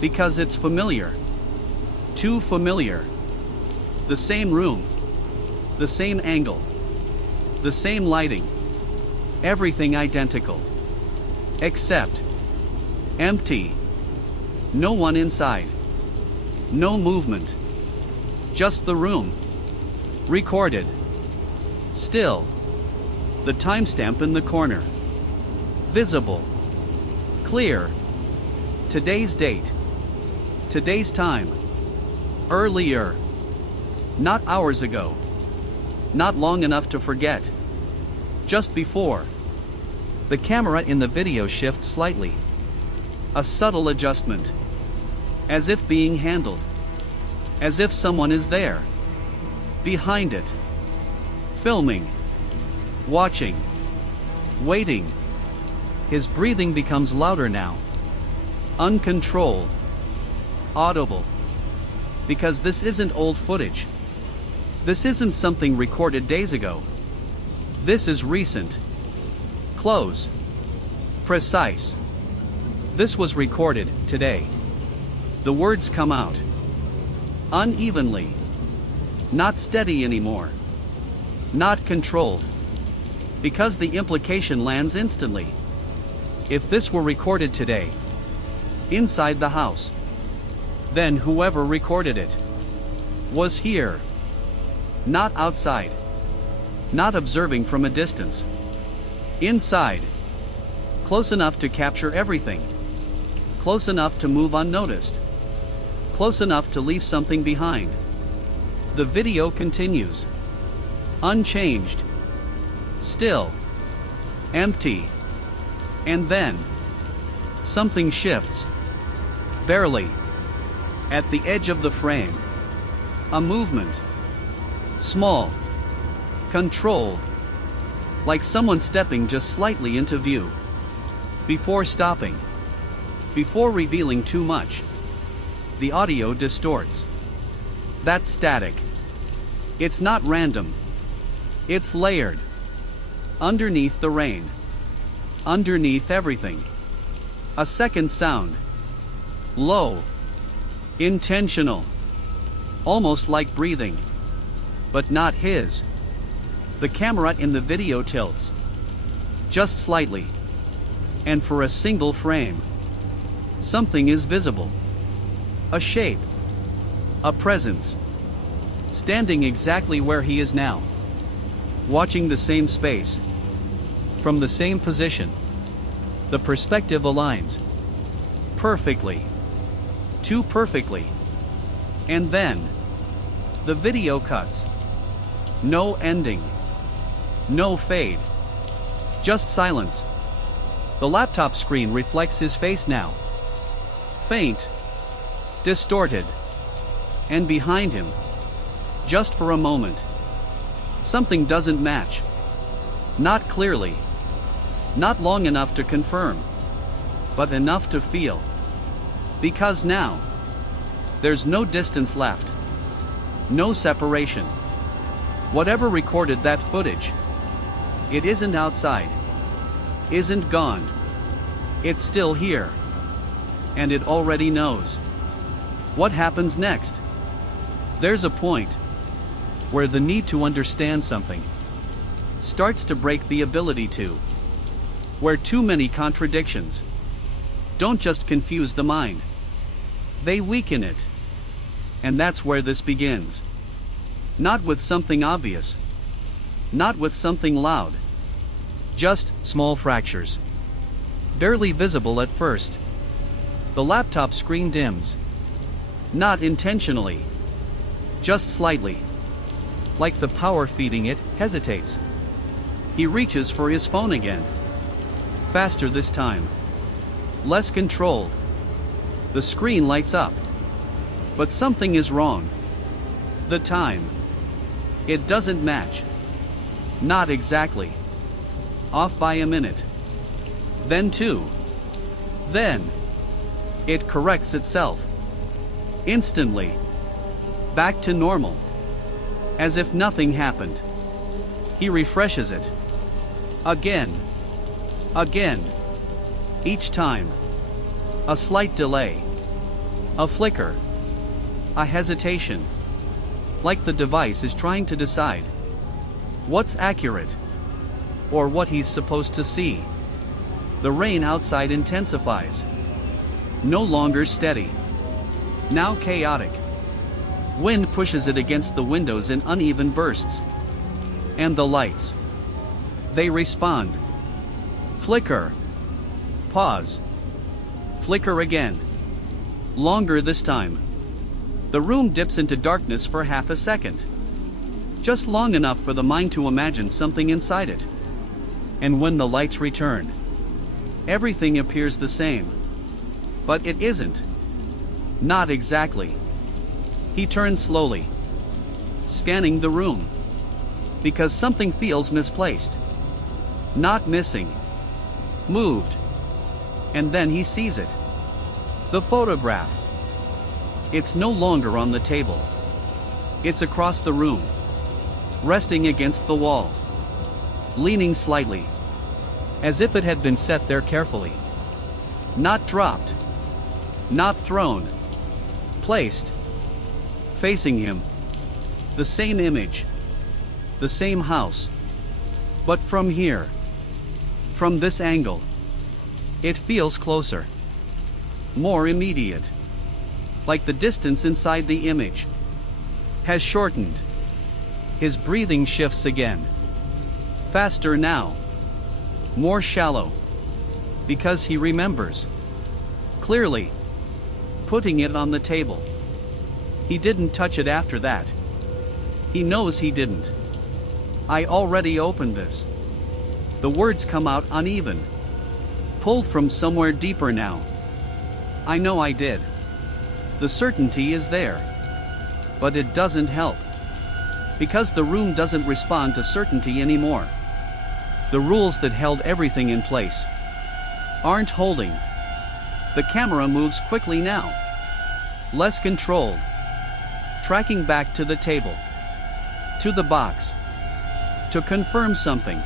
Because it's familiar. Too familiar. The same room. The same angle. The same lighting. Everything identical. Except empty. No one inside. No movement. Just the room. Recorded. Still. The timestamp in the corner. Visible. Clear. Today's date. Today's time. Earlier. Not hours ago. Not long enough to forget. Just before. The camera in the video shifts slightly. A subtle adjustment. As if being handled. As if someone is there. Behind it. Filming. Watching. Waiting. His breathing becomes louder now. Uncontrolled. Audible. Because this isn't old footage. This isn't something recorded days ago. This is recent. Close. Precise. This was recorded today. The words come out. Unevenly. Not steady anymore. Not controlled. Because the implication lands instantly. If this were recorded today, inside the house, then whoever recorded it was here. Not outside. Not observing from a distance. Inside. Close enough to capture everything. Close enough to move unnoticed. Close enough to leave something behind. The video continues. Unchanged. Still. Empty. And then something shifts. Barely. At the edge of the frame. A movement. Small. Controlled. Like someone stepping just slightly into view. Before stopping. Before revealing too much. The audio distorts. That's static. It's not random. It's layered. Underneath the rain. Underneath everything. A second sound. Low. Intentional. Almost like breathing. But not his. The camera in the video tilts. Just slightly. And for a single frame. Something is visible. A shape. A presence. Standing exactly where he is now. Watching the same space. From the same position. The perspective aligns. Perfectly. Too perfectly. And then, the video cuts. No ending. No fade. Just silence. The laptop screen reflects his face now. Faint. Distorted. And behind him, just for a moment, something doesn't match. Not clearly. Not long enough to confirm. But enough to feel. Because now, there's no distance left. No separation. Whatever recorded that footage, it isn't outside. Isn't gone. It's still here. And it already knows. What happens next? There's a point where the need to understand something starts to break the ability to. Where too many contradictions don't just confuse the mind. They weaken it. And that's where this begins. Not with something obvious. Not with something loud. Just small fractures. Barely visible at first. The laptop screen dims. Not intentionally. Just slightly. Like the power feeding it hesitates. He reaches for his phone again. Faster this time. Less controlled. The screen lights up. But something is wrong. The time. It doesn't match. Not exactly. Off by a minute. Then two. Then. It corrects itself. Instantly. Back to normal. As if nothing happened. He refreshes it. Again. Again. Each time. A slight delay. A flicker. A hesitation. Like the device is trying to decide what's accurate. Or what he's supposed to see. The rain outside intensifies. No longer steady. Now chaotic. Wind pushes it against the windows in uneven bursts. And the lights. They respond. Flicker. Pause. Flicker again. Longer this time. The room dips into darkness for half a second. Just long enough for the mind to imagine something inside it. And when the lights return, everything appears the same. But it isn't. Not exactly. He turns slowly, scanning the room. Because something feels misplaced. Not missing. Moved. And then he sees it. The photograph. It's no longer on the table. It's across the room. Resting against the wall. Leaning slightly. As if it had been set there carefully. Not dropped. Not thrown. Placed. Facing him. The same image. The same house. But from here. From this angle. It feels closer. More immediate. Like the distance inside the image has shortened. His breathing shifts again. Faster now. More shallow. Because he remembers. Clearly. Putting it on the table. He didn't touch it after that. He knows he didn't. I already opened this. The words come out uneven. Pulled from somewhere deeper now. I know I did. The certainty is there. But it doesn't help. Because the room doesn't respond to certainty anymore. The rules that held everything in place aren't holding. The camera moves quickly now. Less controlled. Tracking back to the table. To the box. To confirm something.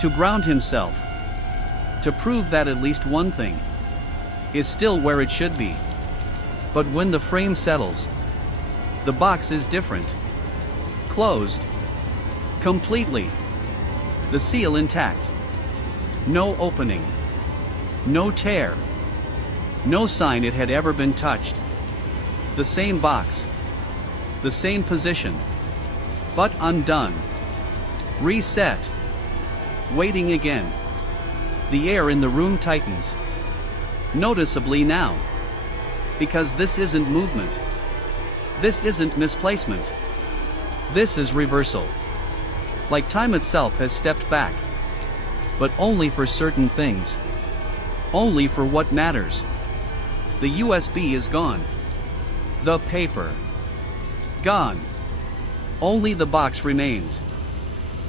To ground himself. To prove that at least one thing is still where it should be. But when the frame settles, the box is different. Closed. Completely. The seal intact. No opening. No tear. No sign it had ever been touched. The same box. The same position. But undone. Reset. Waiting again. The air in the room tightens. Noticeably now. Because this isn't movement. This isn't misplacement. This is reversal. Like time itself has stepped back. But only for certain things. Only for what matters. The USB is gone. The paper. Gone. Only the box remains.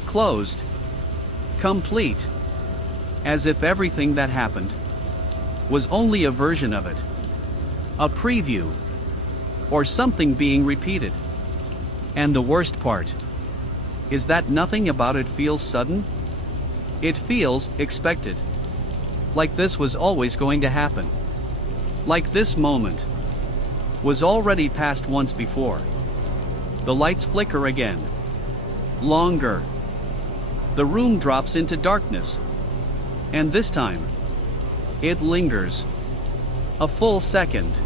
Closed. Complete. As if everything that happened was only a version of it. A preview. Or something being repeated. And the worst part is that nothing about it feels sudden. It feels expected. Like this was always going to happen. Like this moment was already passed once before. The lights flicker again. Longer. The room drops into darkness. And this time, it lingers. A full second.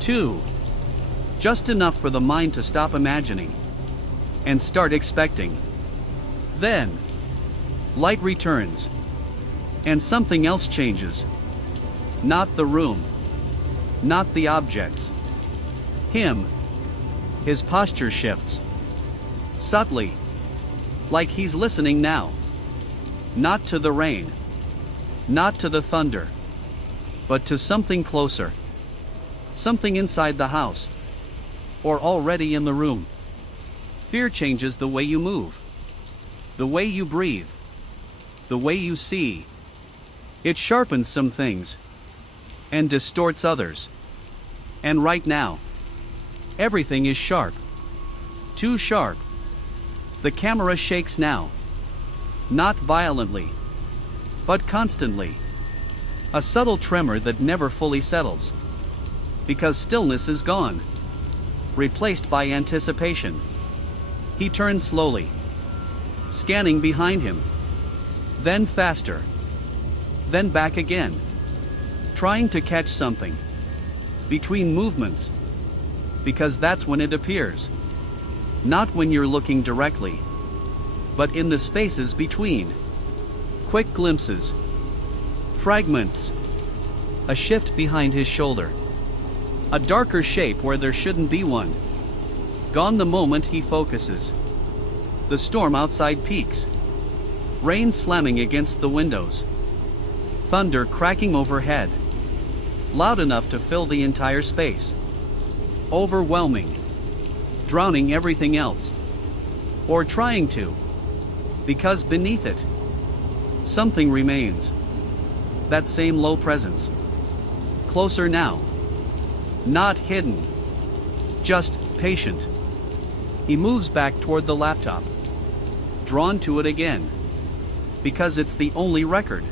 2. Just enough for the mind to stop imagining and start expecting. Then, light returns. And something else changes. Not the room. Not the objects. Him. His posture shifts. Subtly. Like he's listening now. Not to the rain. Not to the thunder. But to something closer. Something inside the house. Or already in the room. Fear changes the way you move. The way you breathe. The way you see. It sharpens some things. And distorts others. And right now, everything is sharp. Too sharp. The camera shakes now. Not violently. But constantly. A subtle tremor that never fully settles. Because stillness is gone. Replaced by anticipation. He turns slowly. Scanning behind him. Then faster. Then back again. Trying to catch something. Between movements. Because that's when it appears. Not when you're looking directly. But in the spaces between. Quick glimpses. Fragments. A shift behind his shoulder. A darker shape where there shouldn't be one. Gone the moment he focuses. The storm outside peaks. Rain slamming against the windows. Thunder cracking overhead. Loud enough to fill the entire space. Overwhelming. Drowning everything else. Or trying to. Because beneath it, something remains. That same low presence. Closer now. Not hidden. Just patient. He moves back toward the laptop. Drawn to it again. Because it's the only record.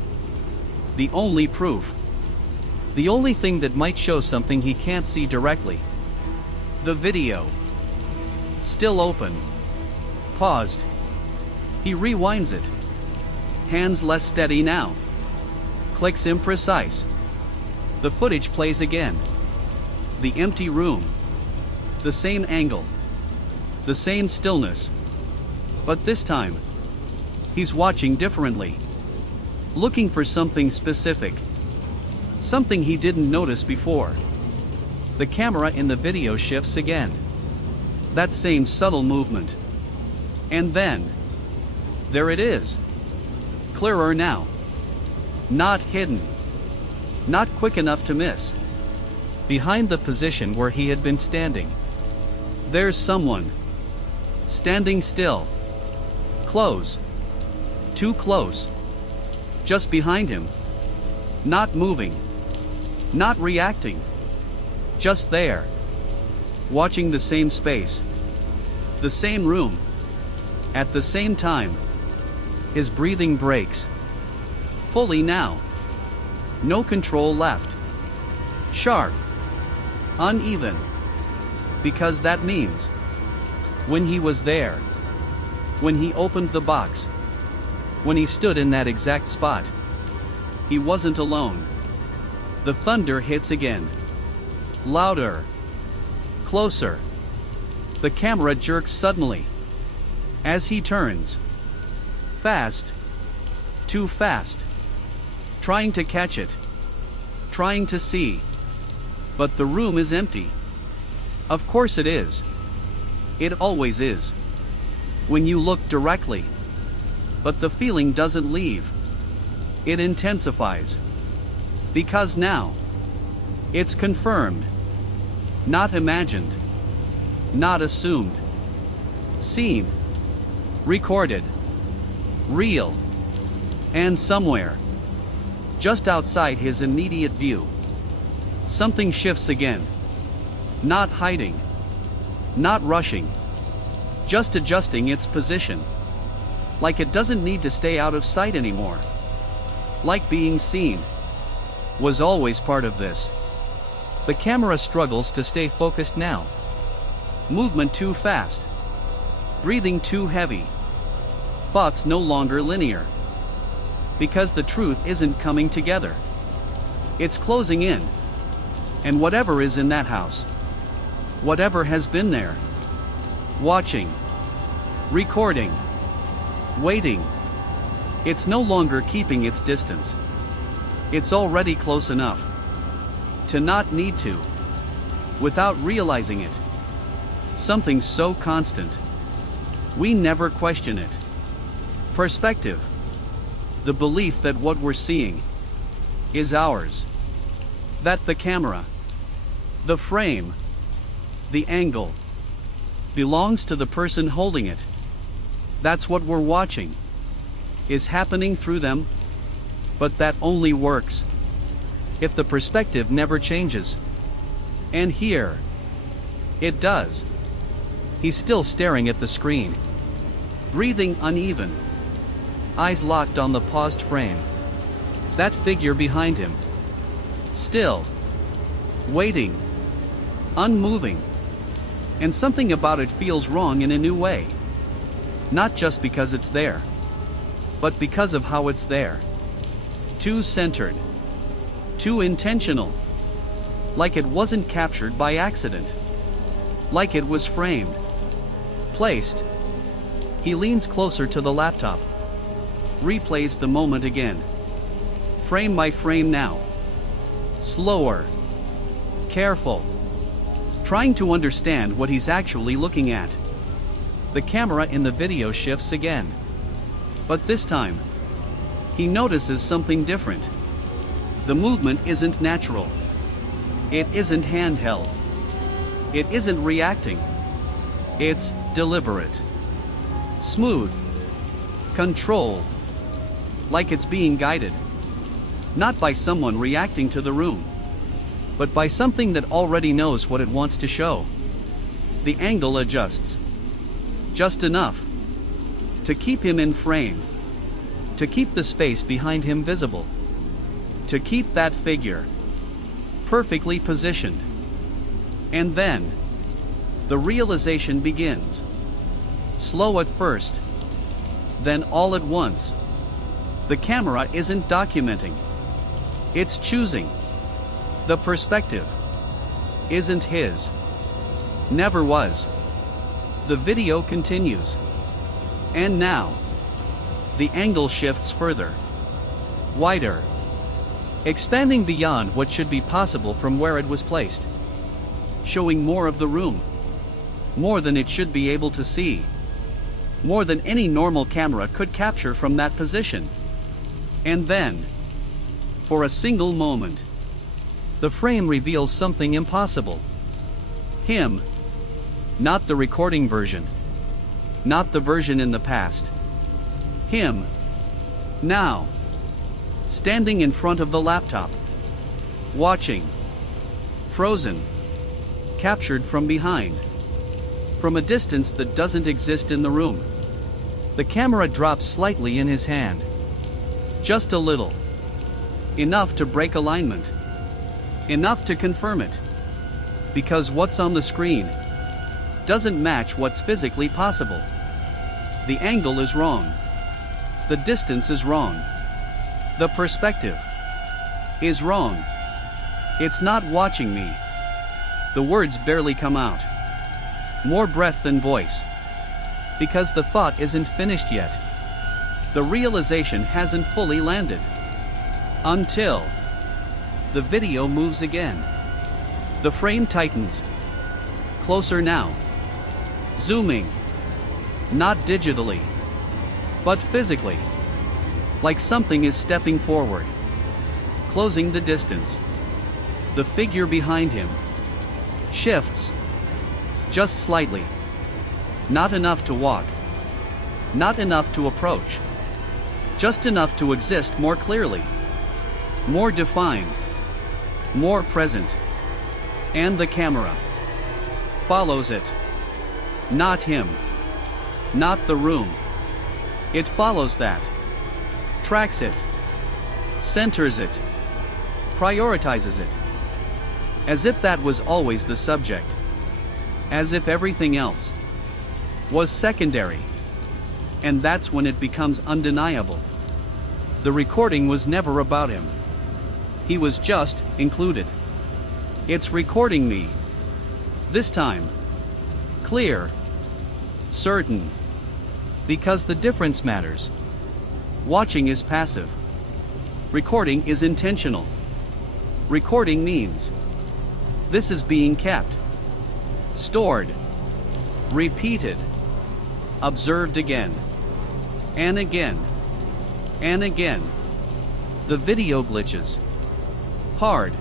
The only proof. The only thing that might show something he can't see directly. The video. Still open. Paused. He rewinds it. Hands less steady now. Clicks imprecise. The footage plays again. The empty room. The same angle. The same stillness. But this time, he's watching differently. Looking for something specific. Something he didn't notice before. The camera in the video shifts again. That same subtle movement. And then, there it is. Clearer now. Not hidden. Not quick enough to miss. Behind the position where he had been standing. There's someone. Standing still. Close. Too close. Just behind him. Not moving. Not reacting. Just there. Watching the same space. The same room. At the same time. His breathing breaks. Fully now. No control left. Sharp. Uneven. Because that means, when he was there, When he opened the box. When he stood in that exact spot. He wasn't alone. The thunder hits again. Louder. Closer. The camera jerks suddenly. As he turns. Fast. Too fast. Trying to catch it. Trying to see. But the room is empty. Of course it is. It always is. When you look directly. But the feeling doesn't leave. It intensifies. Because now. It's confirmed. Not imagined. Not assumed. Seen. Recorded. Real. And somewhere. Just outside his immediate view. Something shifts again. Not hiding. Not rushing. Just adjusting its position. Like it doesn't need to stay out of sight anymore. Like being seen. Was always part of this. The camera struggles to stay focused now. Movement too fast. Breathing too heavy. Thoughts no longer linear. Because the truth isn't coming together. It's closing in. And whatever is in that house. Whatever has been there. Watching. Recording. Waiting. It's no longer keeping its distance. It's already close enough. To not need to. Without realizing it. Something so constant. We never question it. Perspective. The belief that what we're seeing is ours. That the camera, the frame, the angle belongs to the person holding it. That's what we're watching is happening through them. But that only works if the perspective never changes. And here, it does. He's still staring at the screen, breathing uneven, eyes locked on the paused frame. That figure behind him, still, waiting, unmoving. And something about it feels wrong in a new way. Not just because it's there, but because of how it's there. Too centered. Too intentional. Like it wasn't captured by accident. Like it was framed. Placed. He leans closer to the laptop. Replays the moment again. Frame by frame now. Slower. Careful. Trying to understand what he's actually looking at. The camera in the video shifts again. But this time, he notices something different. The movement isn't natural. It isn't handheld. It isn't reacting. It's deliberate. Smooth. Controlled. Like it's being guided. Not by someone reacting to the room, but by something that already knows what it wants to show. The angle adjusts. Just enough to keep him in frame. To keep the space behind him visible. To keep that figure perfectly positioned. And then, the realization begins. Slow at first. Then all at once. The camera isn't documenting. It's choosing. The perspective isn't his. Never was. The video continues. And now, the angle shifts further. Wider. Expanding beyond what should be possible from where it was placed. Showing more of the room. More than it should be able to see. More than any normal camera could capture from that position. And then, for a single moment, the frame reveals something impossible. Him. Not the recording version. Not the version in the past. Him. Now. Standing in front of the laptop. Watching. Frozen. Captured from behind. From a distance that doesn't exist in the room. The camera drops slightly in his hand. Just a little. Enough to break alignment. Enough to confirm it. Because what's on the screen doesn't match what's physically possible. The angle is wrong. The distance is wrong. The perspective is wrong. It's not watching me. The words barely come out. More breath than voice. Because the thought isn't finished yet. The realization hasn't fully landed. Until the video moves again. The frame tightens. Closer now. Zooming. Not digitally, but physically. Like something is stepping forward. Closing the distance. The figure behind him shifts. Just slightly. Not enough to walk. Not enough to approach. Just enough to exist more clearly. More defined. More present. And the camera follows it. Not him. Not the room. It follows that. Tracks it. Centers it. Prioritizes it. As if that was always the subject. As if everything else was secondary. And that's when it becomes undeniable. The recording was never about him. He was just included. It's recording me. This time. Clear. Certain. Because the difference matters. Watching is passive. Recording is intentional. Recording means this is being kept. Stored. Repeated. Observed again. And again. And again. The video glitches. Hard.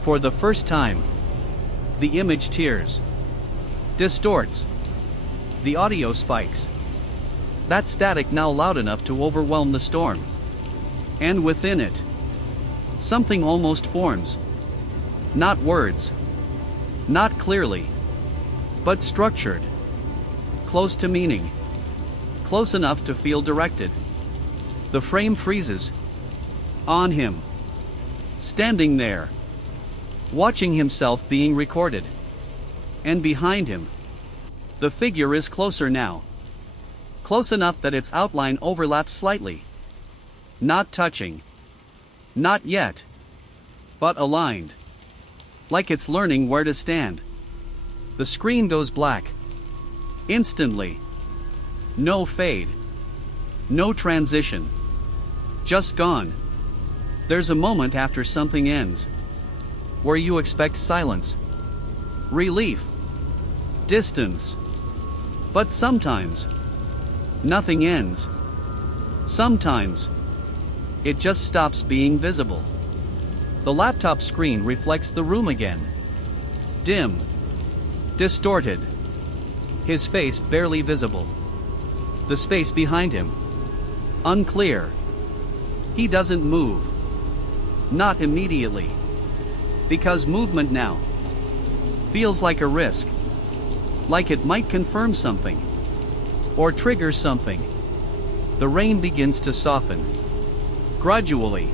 For the first time. The image tears. Distorts. The audio spikes. That static now loud enough to overwhelm the storm. And within it, something almost forms. Not words. Not clearly. But structured. Close to meaning. Close enough to feel directed. The frame freezes. On him. Standing there. Watching himself being recorded. And behind him. The figure is closer now. Close enough that its outline overlaps slightly. Not touching. Not yet. But aligned. Like it's learning where to stand. The screen goes black. Instantly. No fade. No transition. Just gone. There's a moment after something ends. Where you expect silence. Relief. Distance. But sometimes, nothing ends. Sometimes, it just stops being visible. The laptop screen reflects the room again. Dim. Distorted. His face barely visible. The space behind him. Unclear. He doesn't move. Not immediately. Because movement now feels like a risk. Like it might confirm something. Or trigger something. The rain begins to soften. Gradually.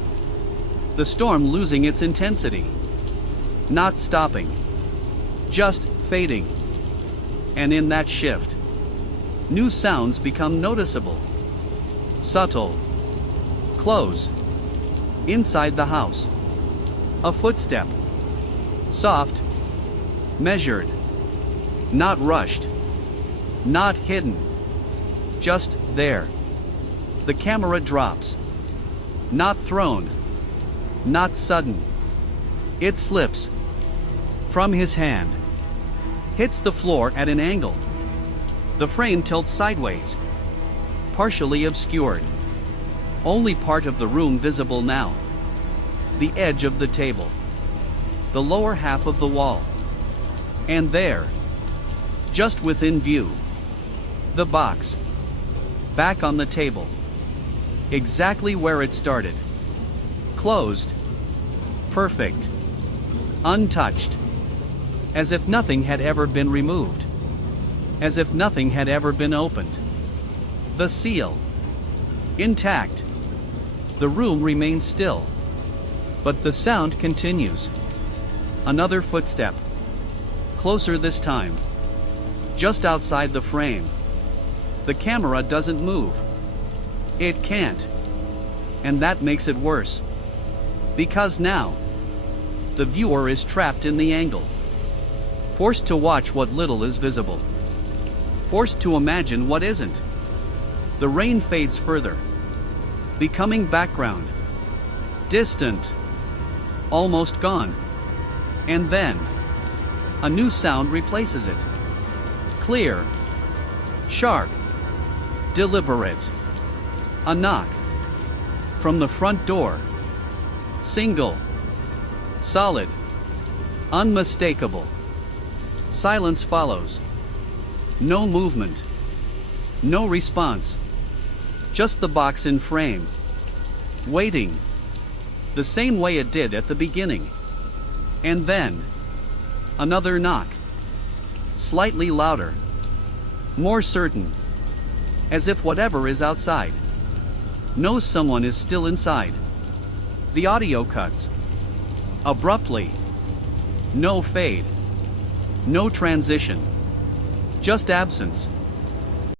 The storm losing its intensity. Not stopping. Just fading. And in that shift, new sounds become noticeable. Subtle. Close. Inside the house. A footstep. Soft. Measured. Not rushed. Not hidden. Just there. The camera drops. Not thrown. Not sudden. It slips. From his hand. Hits the floor at an angle. The frame tilts sideways. Partially obscured. Only part of the room visible now. The edge of the table. The lower half of the wall. And there, just within view, the box. Back on the table. Exactly where it started. Closed. Perfect. Untouched. As if nothing had ever been removed. As if nothing had ever been opened. The seal. Intact. The room remains still. But the sound continues. Another footstep. Closer this time. Just outside the frame. The camera doesn't move. It can't. And that makes it worse. Because now, the viewer is trapped in the angle. Forced to watch what little is visible. Forced to imagine what isn't. The rain fades further, becoming background. Distant. Almost gone. And then, a new sound replaces it. Clear. Sharp. Deliberate. A knock. From the front door. Single. Solid. Unmistakable. Silence follows. No movement. No response. Just the box in frame. Waiting. The same way it did at the beginning. And then, another knock. Slightly louder. More certain. As if whatever is outside knows someone is still inside. The audio cuts. Abruptly. No fade. No transition. Just absence.